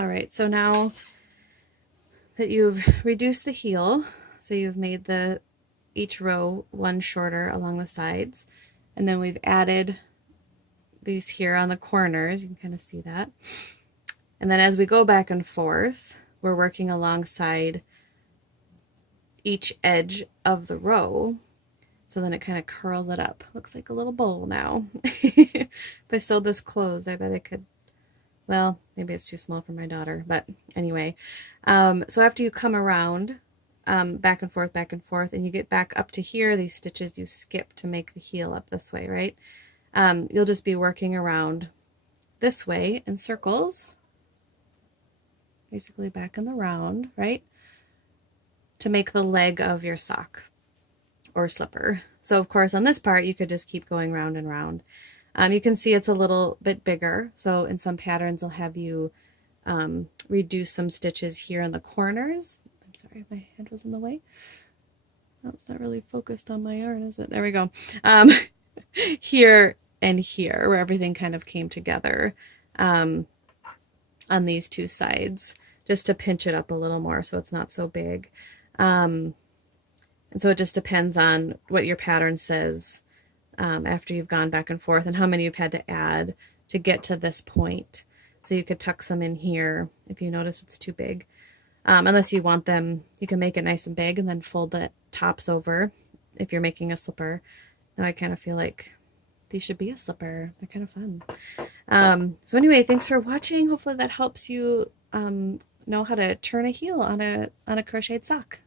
All right, so now that you've reduced the heel, so you've made each row one shorter along the sides, and then we've added these here on the corners, you can kind of see that. And then as we go back and forth, we're working alongside each edge of the row. So then it kind of curls it up. Looks like a little bowl now. If I sewed this closed, I bet I could, well, maybe it's too small for my daughter, but anyway. So after you come around, back and forth, and you get back up to here, these stitches you skip to make the heel up this way, right? You'll just be working around this way in circles, basically back in the round, right? To make the leg of your sock or slipper. So of course on this part you could just keep going round and round. You can see it's a little bit bigger, so in some patterns I'll have you reduce some stitches here in the corners. I'm sorry, my head was in the way. Oh, it's not really focused on my yarn, is it? There we go. Here and here, where everything kind of came together on these two sides, just to pinch it up a little more so it's not so big. And so it just depends on what your pattern says after you've gone back and forth and how many you've had to add to get to this point. So you could tuck some in here if you notice it's too big. Unless you want them, you can make it nice and big and then fold the tops over if you're making a slipper. Now I kind of feel like these should be a slipper. They're kind of fun. So anyway, thanks for watching. Hopefully that helps you know how to turn a heel on a crocheted sock.